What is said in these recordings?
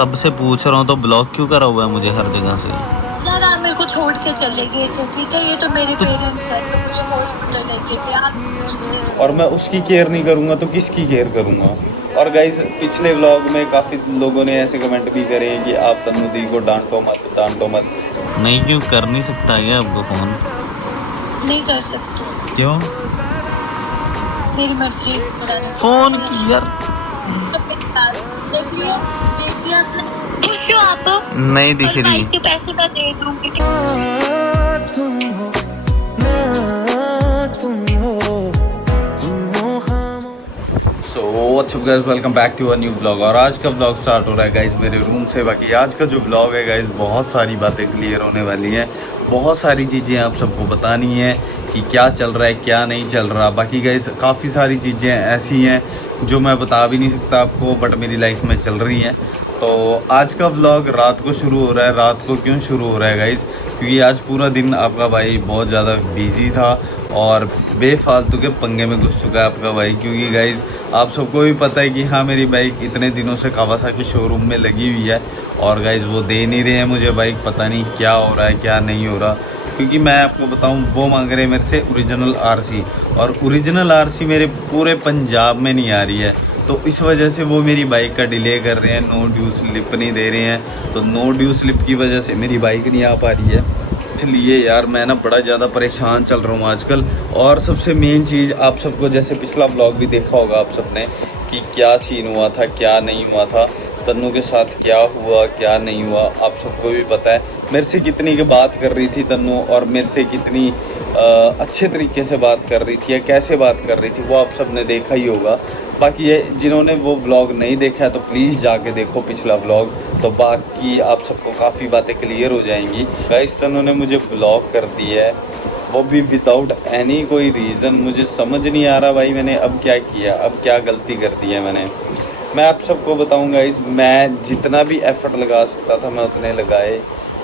तब से पूछ रहा हूँ, तो ब्लॉक क्यों करा हुआ है मुझे हर जगह से? यार आप मेरे को छोड़ के चले गए थे, ठीक है? ये तो मेरे पेरेंट्स हैं, तो मुझे हॉस्पिटल लेके गए आप। और मैं उसकी केयर नहीं करूँगा तो किसकी केयर करूँगा? और गाइस पिछले व्लॉग में काफ़ी लोगों ने ऐसे कमेंट भी करे हैं कि आप तन्नू दी को डांटो मत, डांटो मत। नहीं, क्यों कर नहीं सकता क्या आपको फ़ोन? नहीं कर सकते, क्यों? मेरी मर्जी है। फ़ोन की यार देख लिया आपने? खुश हो आप? नहीं दिख और रही। बाइक के पैसे मैं दे दूंगी। So what's up guys, welcome back to a new blog. और आज का ब्लॉग स्टार्ट हो रहा है गाइस मेरे रूम से। बाकी आज का जो ब्लॉग है गाइस, बहुत सारी बातें क्लियर होने वाली हैं, बहुत सारी चीज़ें आप सबको बतानी है कि क्या चल रहा है क्या नहीं चल रहा। बाकी गाइस काफ़ी सारी चीज़ें ऐसी हैं जो मैं बता भी नहीं सकता आपको, बट मेरी लाइफ में चल रही हैं। तो आज का व्लॉग रात को शुरू हो रहा है। रात को क्यों शुरू हो रहा है गाइस? क्योंकि आज पूरा दिन आपका भाई बहुत ज़्यादा बिजी था और बेफालतू के पंगे में घुस चुका है आपका भाई। क्योंकि गाइस आप सबको भी पता है कि हाँ, मेरी बाइक इतने दिनों से कावासाकी शोरूम में लगी हुई है और गाइस वो दे नहीं रहे हैं मुझे बाइक। पता नहीं क्या हो रहा है क्या नहीं हो रहा। क्योंकि मैं आपको बताऊं, वो मांग रहे हैं मेरे से ओरिजिनल आरसी, और ओरिजिनल आरसी मेरे पूरे पंजाब में नहीं आ रही है। तो इस वजह से वो मेरी बाइक का डिले कर रहे हैं, नो ड्यू स्लिप नहीं दे रहे हैं। तो नो ड्यू स्लिप की वजह से मेरी बाइक नहीं आ पा रही है। इसलिए यार मैं ना बड़ा ज़्यादा परेशान चल रहा हूँ आजकल। और सबसे मेन चीज़, आप सबको जैसे पिछला ब्लॉग भी देखा होगा आप सबने कि क्या सीन हुआ था क्या नहीं हुआ था, तन्नू के साथ क्या हुआ क्या नहीं हुआ, आप सबको भी पता है। मेरे से कितनी की बात कर रही थी तन्नू, और मेरे से कितनी अच्छे तरीके से बात कर रही थी या कैसे बात कर रही थी, वो आप सब ने देखा ही होगा। बाकी ये जिन्होंने वो व्लॉग नहीं देखा है तो प्लीज़ जाके देखो पिछला व्लॉग, तो बाकी आप सबको काफ़ी बातें क्लियर हो जाएंगी। गाइस तन्नू ने मुझे ब्लॉक कर दिया है, वो भी विदाउट एनी कोई रीज़न। मुझे समझ नहीं आ रहा भाई मैंने अब क्या किया, अब क्या गलती कर दी है मैंने। मैं आप सबको बताऊंगा इस, मैं जितना भी एफ़र्ट लगा सकता था मैं उतने लगाए,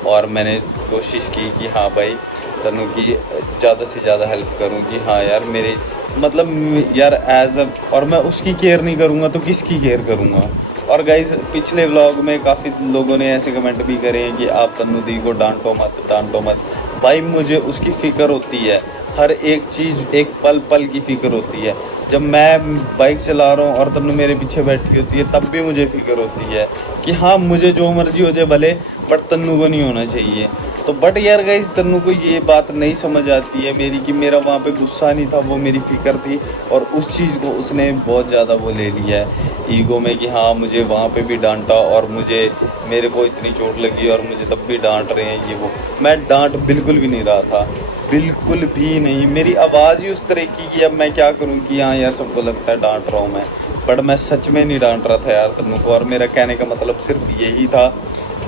और मैंने कोशिश की कि हाँ भाई तन्नू की ज़्यादा से ज़्यादा हेल्प करूँ कि हाँ यार मेरे मतलब यार एज अ, और मैं उसकी केयर नहीं करूँगा तो किसकी केयर करूँगा? और गाइस पिछले व्लॉग में काफ़ी लोगों ने ऐसे कमेंट भी करे हैं कि आप तन्नू दी को डांटो मत, डांटो मत। भाई मुझे उसकी फ़िक्र होती है, हर एक चीज़ एक पल पल की फ़िक्र होती है। जब मैं बाइक चला रहा हूँ और तन्नू मेरे पीछे बैठी होती है तब भी मुझे फ़िक्र होती है कि हाँ मुझे जो मर्जी हो जाए भले, बट तन्नू को नहीं होना चाहिए। तो बट यार गाइस तन्नू को ये बात नहीं समझ आती है मेरी, कि मेरा वहाँ पे गुस्सा नहीं था, वो मेरी फ़िक्र थी। और उस चीज़ को उसने बहुत ज़्यादा वो ले लिया है ईगो में कि हाँ मुझे वहाँ पे भी डांटा और मुझे मेरे को इतनी चोट लगी और मुझे तब भी डांट रहे हैं ये वो। मैं डांट बिल्कुल भी नहीं रहा था, बिल्कुल भी नहीं। मेरी आवाज़ ही उस तरह की अब मैं क्या करूँ कि हाँ यार सबको लगता है डांट रहा हूँ मैं, बट मैं सच में नहीं डांट रहा था यार तन्नू को। और मेरा कहने का मतलब सिर्फ यही था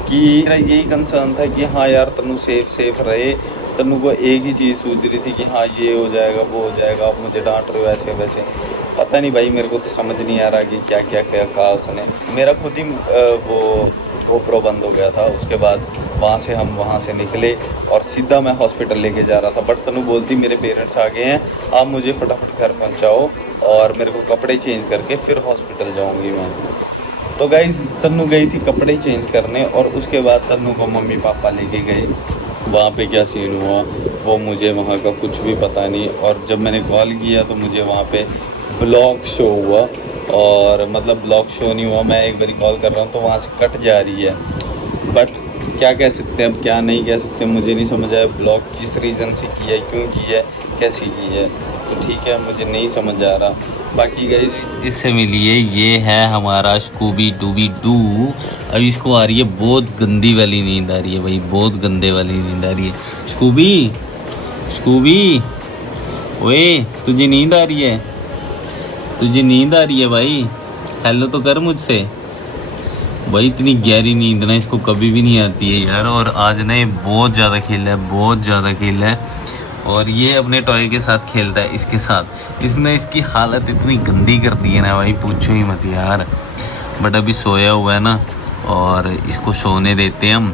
कि मेरा यही कंसर्न था कि हाँ यार तन्नू सेफ रहे। तन्नू को एक ही चीज़ सूझ रही थी कि हाँ ये हो जाएगा वो हो जाएगा, आप मुझे डांट रहे हो ऐसे वैसे। पता नहीं भाई मेरे को तो समझ नहीं आ रहा कि क्या क्या क्या कहा उसने। मेरा खुद ही वो गोप्रो बंद हो गया था। उसके बाद हम वहाँ से निकले और सीधा मैं हॉस्पिटल लेके जा रहा था, बट तन्नू बोलती मेरे पेरेंट्स आ गए हैं, आप मुझे फटाफट घर पहुँचाओ और मेरे को कपड़े चेंज करके फिर हॉस्पिटल जाऊँगी मैं। तो गाइस तन्नू गई थी कपड़े चेंज करने, और उसके बाद तन्नू को मम्मी पापा लेके गए। वहाँ पे क्या सीन हुआ वो मुझे वहाँ का कुछ भी पता नहीं। और जब मैंने कॉल किया तो मुझे वहाँ पे ब्लॉक शो हुआ, और मतलब ब्लॉक शो नहीं हुआ, मैं एक बारी कॉल कर रहा हूँ तो वहाँ से कट जा रही है। बट क्या कह सकते हैं अब क्या नहीं कह सकते, मुझे नहीं समझ आया ब्लॉक किस रीज़न से की है, क्यों की है, कैसी की है। तो ठीक है मुझे नहीं समझ आ रहा। बाकी गाइस इससे मिलिए, ये है हमारा स्कूबी डूबी डू। अब इसको आ रही है बहुत गंदी वाली नींद आ रही है भाई, बहुत गंदे वाली नींद आ रही है। स्कूबी स्कूबी ओए तुझे नींद आ रही है, तुझे नींद आ रही है भाई? हेलो तो कर मुझसे भाई। इतनी गहरी नींद ना इसको कभी भी नहीं आती है यार। और आज ना ये बहुत ज़्यादा खेल रहा है, बहुत ज़्यादा खेल रहा है। और ये अपने टॉय के साथ खेलता है, इसके साथ इसने इसकी हालत इतनी गंदी कर दी है ना भाई, पूछो ही मत यार। बट अभी सोया हुआ है ना, और इसको सोने देते हैं हम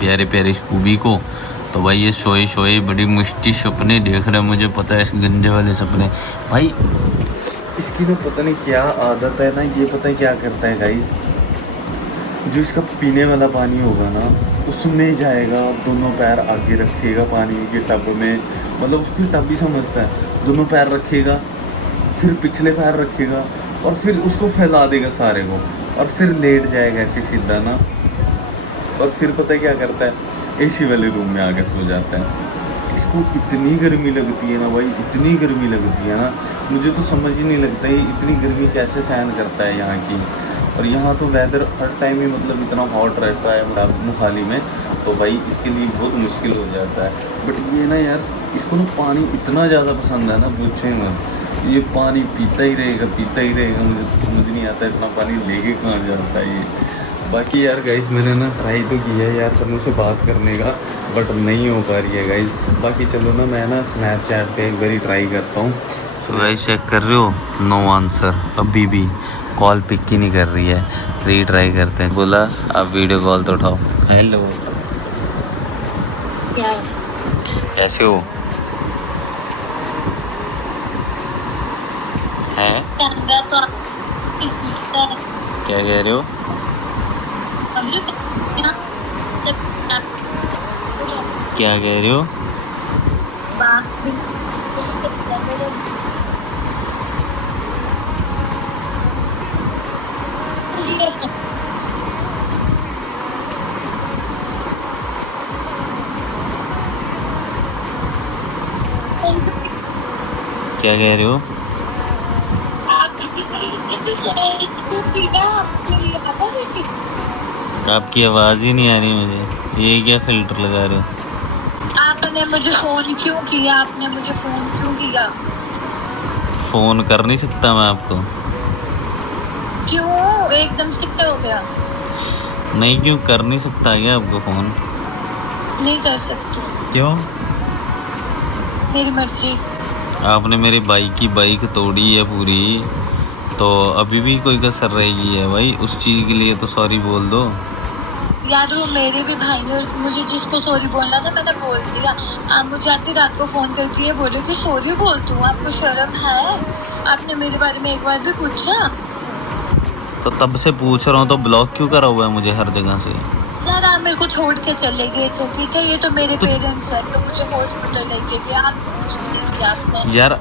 प्यारे प्यारे स्कूबी को। तो भाई ये सोए सोए बड़ी मुश्किल सपने देख रहे हैं, मुझे पता है, इस गंदे वाले सपने। भाई इसकी ना पता नहीं क्या आदत है ना, ये पता है क्या करता है गाइस, जो इसका पीने वाला पानी होगा ना उसमें जाएगा, दोनों पैर आगे रखेगा पानी के टब में, मतलब उसको टब ही समझता है, दोनों पैर रखेगा, फिर पिछले पैर रखेगा और फिर उसको फैला देगा सारे को, और फिर लेट जाएगा ऐसे सीधा ना, और फिर पता है क्या करता है, एसी वाले रूम में आके सो जाता है। इसको इतनी गर्मी लगती है ना भाई, इतनी गर्मी लगती है ना, मुझे तो समझ ही नहीं लगता ये इतनी गर्मी कैसे सहन करता है यहाँ की। और यहाँ तो वेदर हर टाइम ही मतलब इतना हॉट रहता है मोहाली में, तो भाई इसके लिए बहुत मुश्किल हो जाता है। बट ये ना यार, इसको ना पानी इतना ज़्यादा पसंद है ना, पूछे मत, ये पानी पीता ही रहेगा। मुझे तो समझ नहीं आता इतना पानी लेके कहाँ जाता है ये। बाकी यार गाइस मैंने ना ट्राई तो किया है यार तनु से बात करने का, बट नहीं हो पा रही है गाइस। बाकी चलो ना मैं ना स्नैपचैट पे एक बारी ट्राई करता हूँ। सो गाइस चेक कर रहे हो, नो आंसर, अभी भी कॉल पिक ही नहीं कर रही है। रीट्राई करते हैं। बोला आप वीडियो कॉल तो उठाओ। हेलो, क्या कैसे हो? हैं कैमरा तो क्या कह रहे हो? क्या कह रहे हो? क्या कह रहे हो? आपकी आवाज़ ही नहीं आ रही मुझे। ये क्या फिल्टर लगा रहे हो? आपने मुझे फोन क्यों किया? फ़ोन कर नहीं सकता मैं आपको? क्यों एकदम से क्या हो गया? नहीं, क्यों कर नहीं सकता क्या आपको फ़ोन? नहीं कर सकती, क्यों? मेरी मर्जी। आपने मेरी बाइक की बाइक तोड़ी है पूरी, तो अभी भी कोई कसर रहेगी है भाई। उस चीज़ के लिए तो सॉरी बोल दो यार। वो मेरे भी भाई ने मुझे जिसको सॉरी बोलना था मैंने बोल दिया। आप मुझे आती रात को फोन करके ये बोले कि सॉरी बोल दूँ, आपको शर्म है? आपने मेरे बारे में एक बार भी पूछा? तो तब से पूछ रहा हूँ, तो ब्लॉक क्यों करा हुआ है मुझे हर जगह से? यार आप मेरे को छोड़ के चले गए थे, ठीक है? ये तो मेरे पेरेंट्स हैं, तो मुझे हॉस्पिटल लेके गए। आप कुछ भी नहीं किया आपने। यार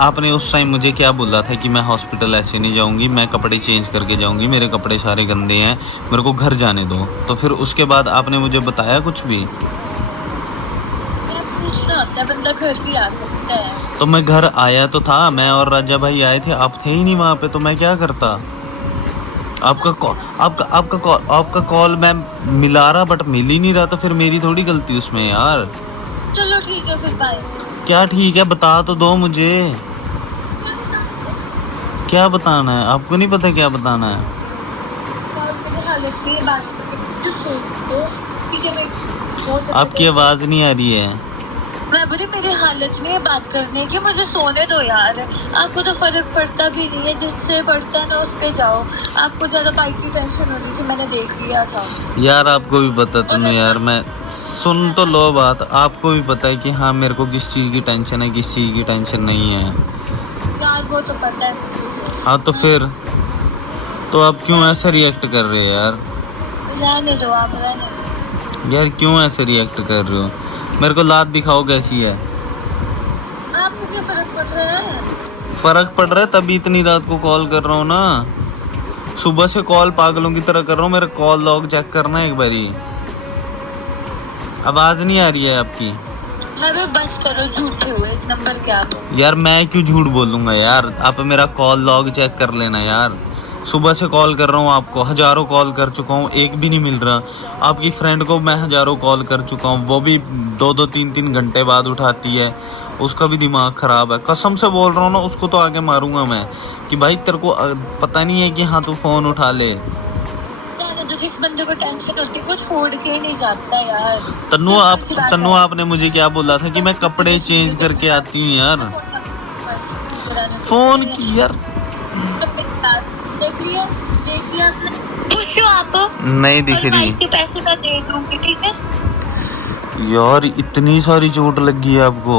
आपने उस टाइम मुझे क्या बोला था कि मैं हॉस्पिटल ऐसे नहीं जाऊंगी, मैं कपड़े चेंज करके जाऊंगी, मेरे कपड़े सारे गंदे हैं, मेरे को घर जाने दो। तो फिर उसके बाद आपने मुझे बताया कुछ भी? पूछना होता है, बंदा घर भी आ सकता है। तो मैं घर आया तो था, मैं और राजा भाई आए थे, आप थे ही नहीं वहाँ पे, तो मैं क्या करता? आपका कॉल मैं मिला रहा बट मिल ही नहीं रहा, तो फिर मेरी थोड़ी गलती उसमें यार। चलो ठीक है फिर, बाय। क्या ठीक है? बता तो दो मुझे, क्या बताना है? आपको नहीं पता क्या बताना है? आपकी आवाज़ नहीं आ रही है। मैं बोली मेरी हालत नहीं है बात करने की, मुझे सोने दो यार। आपको तो फर्क पड़ता भी नहीं है, जिससे पड़ता है ना उस पे जाओ। आपको ज्यादा बाइक की टेंशन हो रही थी, मैंने देख लिया था यार। आपको भी पता तो नहीं यार, मैं सुन तो लो बात। आपको भी पता है कि हाँ मेरे को किस चीज़ की टेंशन है, किस चीज़ की टेंशन नहीं है यार। वो तो पता है। हाँ तो फिर तो आप क्यों ऐसा रिएक्ट कर रहे हो यार? रहने दो, आप रहने दो। यार क्यों ऐसे रिएक्ट कर रहे हो? मेरे को लात दिखाओ कैसी है। आपको क्या फर्क पड़ रहा है? फर्क पड़ रहा है, तभी इतनी रात को कॉल कर रहा हूँ ना। सुबह से कॉल पागलों की तरह कर रहा हूँ। मेरा कॉल लॉग चेक करना एक बारी। आवाज नहीं आ रही है आपकी? अरे बस करो, झूठे हो एक नंबर के आप। यार मैं क्यों झूठ बोलूंगा यार? आप मेरा कॉल लॉग चेक कर लेना यार। सुबह से कॉल कर रहा हूँ आपको, हजारों कॉल कर चुका हूँ, एक भी नहीं मिल रहा। आपकी फ्रेंड को मैं हजारों कॉल कर चुका हूँ, वो भी 2-2 3-3 घंटे बाद उठाती है। उसका भी दिमाग खराब है, कसम से बोल रहा हूँ ना। उसको तो आगे मारूंगा मैं कि भाई तेरे को पता नहीं है कि हाँ तू फोन उठा ले। तो जिस बंदे को टेंशन होती है वो छोड़ के नहीं जाता यार। तन्नू आपने मुझे क्या बोला था कि मैं कपड़े चेंज करके आती हूँ यार। फोन की यार देख लिया आपने? खुश हो आप? नहीं दिख रही। के पैसे मैं दे दूंगी, ठीक है? यार इतनी सारी चोट लगी है आपको?